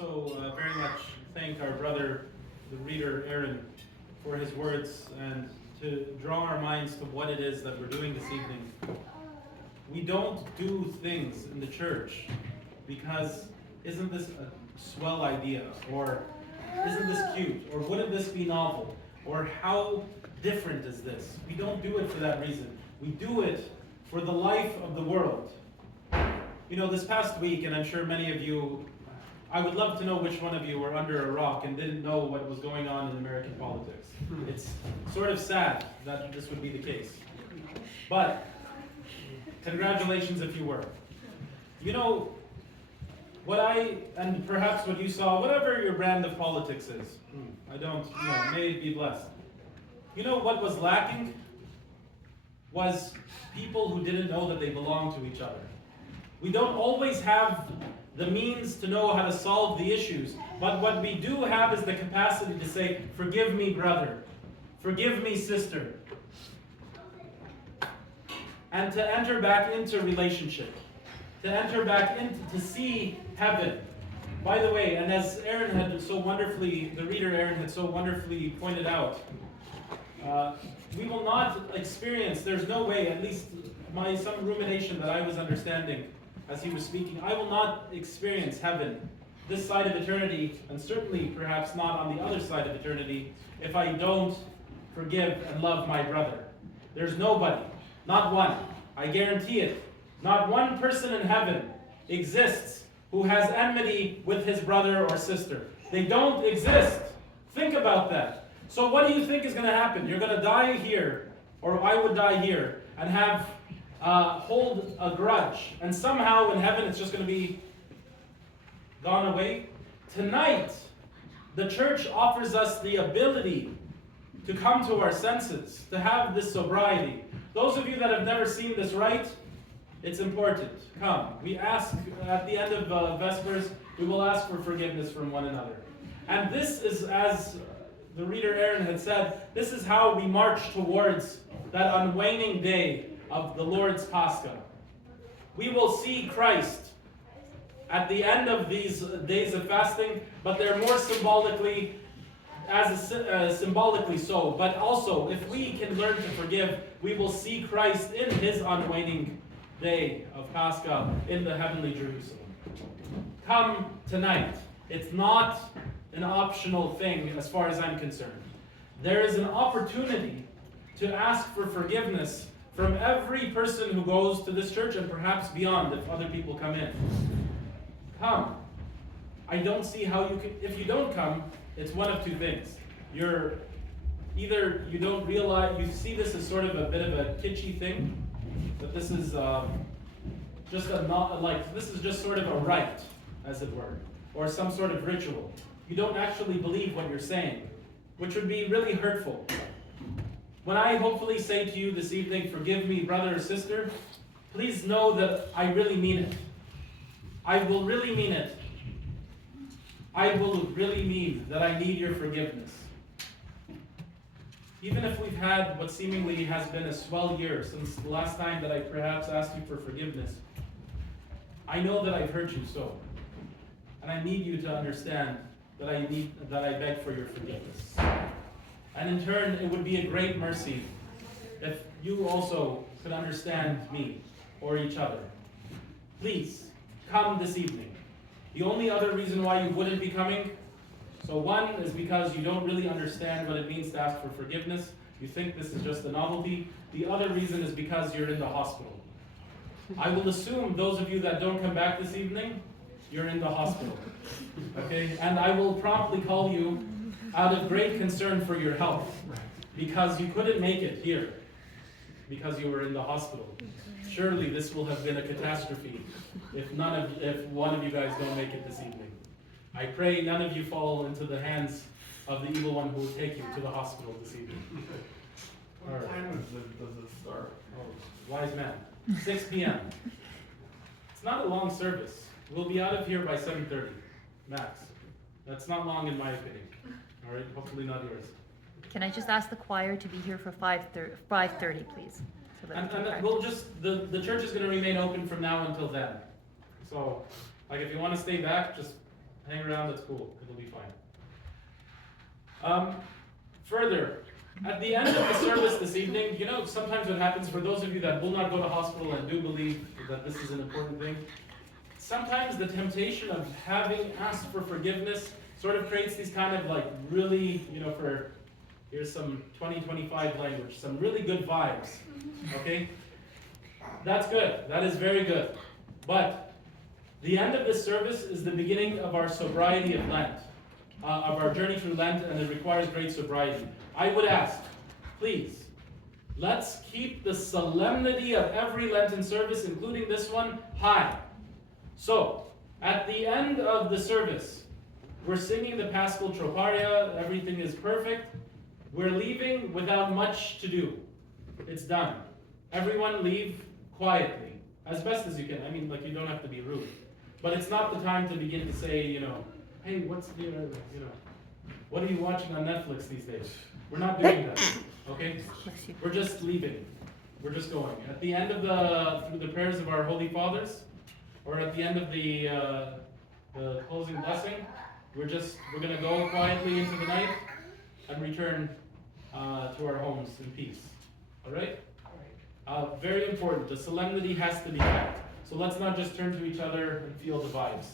also very much thank our brother, the reader Aaron, for his words and to draw our minds to what it is that we're doing this evening. We don't do things in the church because isn't this a swell idea, or isn't this cute, or wouldn't this be novel, or how different is this? We don't do it for that reason. We do it for the life of the world. You know, this past week, and I'm sure many of you, I would love to know which one of you were under a rock and didn't know what was going on in American politics. It's sort of sad that this would be the case. But congratulations if you were. You know, and perhaps what you saw, whatever your brand of politics is, I don't know, may it be blessed. You know what was lacking? Was people who didn't know that they belonged to each other. We don't always have the means to know how to solve the issues, but what we do have is the capacity to say, forgive me, brother, forgive me, sister, and to enter back into relationship, to enter back into, to see heaven. By the way, and as Aaron had so wonderfully, the reader Aaron had so wonderfully pointed out, we will not experience, there's no way, at least some rumination that I was understanding as he was speaking, I will not experience heaven this side of eternity, and certainly perhaps not on the other side of eternity, if I don't forgive and love my brother. There's nobody, not one, I guarantee it, not one person in heaven exists who has enmity with his brother or sister. They don't exist. Think about that. So what do you think is going to happen? You're going to die here, or I would die here, and have hold a grudge, and somehow in heaven it's just going to be gone away. Tonight, the church offers us the ability to come to our senses, to have this sobriety. Those of you that have never seen this rite, it's important. Come. We ask at the end of Vespers, we will ask for forgiveness from one another. And this is, as the reader Aaron had said, this is how we march towards that unwaning day of the Lord's Pascha. We will see Christ at the end of these days of fasting, but they're more symbolically so. But also, if we can learn to forgive, we will see Christ in his unwaning day of Pascha in the heavenly Jerusalem. Come tonight. It's not an optional thing as far as I'm concerned. There is an opportunity to ask for forgiveness from every person who goes to this church, and perhaps beyond if other people come in. Come. I don't see how you can, if you don't come, it's one of two things. Either you don't realize, you see this as sort of a bit of a kitschy thing, that this is this is just sort of a rite, as it were, or some sort of ritual. You don't actually believe what you're saying, which would be really hurtful. When I hopefully say to you this evening, forgive me, brother or sister, please know that I really mean it. I will really mean it. I will really mean that I need your forgiveness. Even if we've had what seemingly has been a swell year since the last time that I perhaps asked you for forgiveness, I know that I've hurt you so. And I need you to understand that I beg for your forgiveness. And in turn, it would be a great mercy if you also could understand me or each other. Please, come this evening. The only other reason why you wouldn't be coming, so one is because you don't really understand what it means to ask for forgiveness. You think this is just a novelty. The other reason is because you're in the hospital. I will assume those of you that don't come back this evening, you're in the hospital. Okay? And I will promptly call you out of great concern for your health, because you couldn't make it here because you were in the hospital. Surely this will have been a catastrophe if one of you guys don't make it this evening. I pray none of you fall into the hands of the evil one who will take you to the hospital this evening. What time does it start? Oh, wise man. 6 p.m. It's not a long service. We'll be out of here by 7:30, max. That's not long in my opinion. All right, hopefully not yours. Can I just ask the choir to be here for 5:30, please? So that We'll just, the church is going to remain open from now until then. So, like, if you want to stay back, just hang around, that's cool. It'll be fine. Further, at the end of the service this evening, you know, sometimes what happens for those of you that will not go to hospital and do believe that this is an important thing, sometimes the temptation of having asked for forgiveness sort of creates these kind of like really, you know, here's some 2025 language, some really good vibes, okay? That's good, that is very good. But the end of this service is the beginning of our sobriety of Lent, of our journey through Lent, and it requires great sobriety. I would ask, please, let's keep the solemnity of every Lenten service, including this one, high. So, at the end of the service, we're singing the Paschal Troparia, everything is perfect. We're leaving without much to do. It's done. Everyone leave quietly, as best as you can. I mean, like, you don't have to be rude. But it's not the time to begin to say, you know, hey, what's the, you know, what are you watching on Netflix these days? We're not doing that, okay? We're just leaving. We're just going. At the end of through the prayers of our Holy Fathers, or at the end of the closing blessing, we're going to go quietly into the night and return to our homes in peace. All right? Very important. The solemnity has to be kept. So let's not just turn to each other and feel the vibes.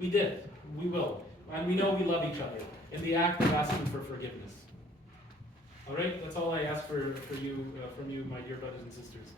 We did. We will. And we know we love each other in the act of asking for forgiveness. All right? That's all I ask for you, from you, my dear brothers and sisters.